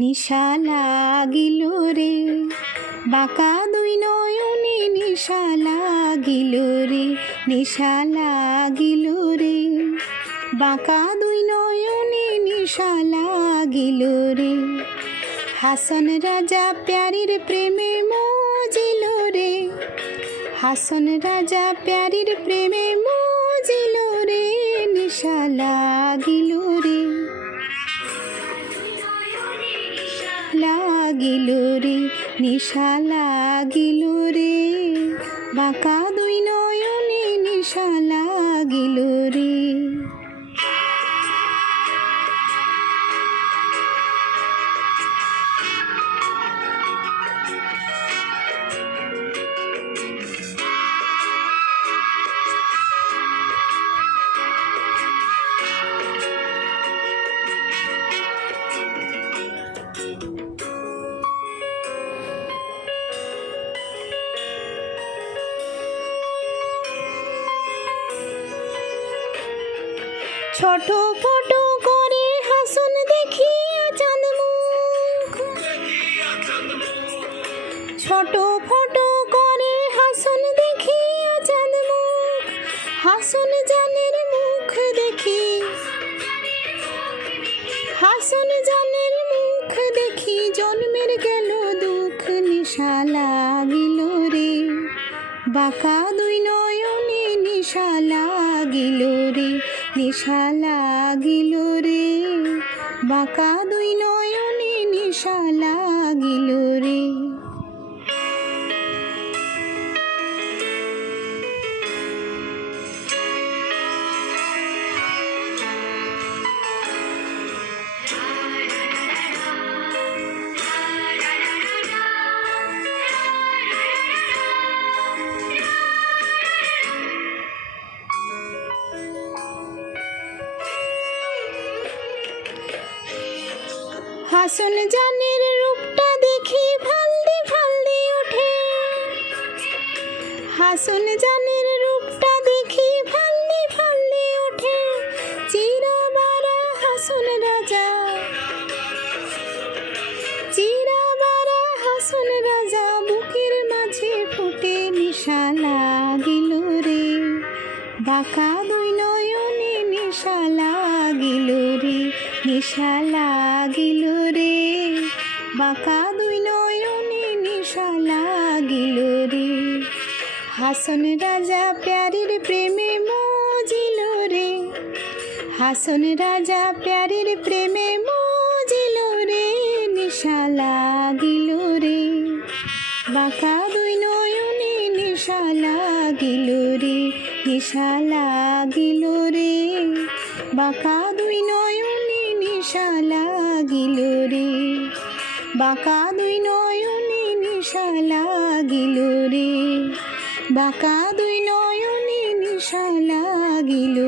নিশা লাগিল রে, বাঁকা দুই নয়নে নিশা লাগিল রে, নিশা লাগিল রে, বাঁকা দুই নয়নে নিশা লাগিল রে। হাসন রাজা প্যারীর প্রেমে মজিল রে, হাসন রাজা প্যারীর প্রেমে মজিল রে, নিশা লাগিল রে, লাগিল রে, নিশা লাগিল রে, বাঁকা দুই নয়নে নিশা লাগিল রে। ছোট ফটো করে হাসন দেখিয়া চাঁদ মুখ, ছোট ফটো করে হাসন দেখিয়া চাঁদ মুখ, হাসন জানের মুখ দেখি, হাসন জানের মুখ দেখি জন্মের গেল দুঃখ, নিশা লাগিল রে, বাঁকা দুই নয়নে নিশা লাগিল রে, নিশা লাগিল রে, বাঁকা দুই নয়নে নিশা লাগিল রে। হাসন জানের রূপটা দেখি ফালদি ফালদি ওঠে, হাসন জানের রূপটা দেখি ফালদি ফালদি ওঠে, চিরাবারা হাসন রাজা, চিরাবারা হাসন রাজা বুকের মাঝে ফুটে, নিশা লাগিল রে, বাঁকা দুই নয়নে নিশা লাগিল রে, নিশা লাগিল রে, বাঁকা দুই নয়নে নিশা লাগিল রে। হাসন রাজা প্যারীর প্রেমে মজিল রে, হাসন রাজা প্যারীর প্রেমে মজিল রে, নিশা লাগিল রে, বাঁকা দুই নয়নে নিশা লাগিল রে, নিশা লাগিল রে, বাঁকা দুই নয়নে নিশা লাগিল রে, বাঁকা দুই নয়নে নিশা লাগিল রে, বাঁকা দুই নয়নে নিশা লাগিল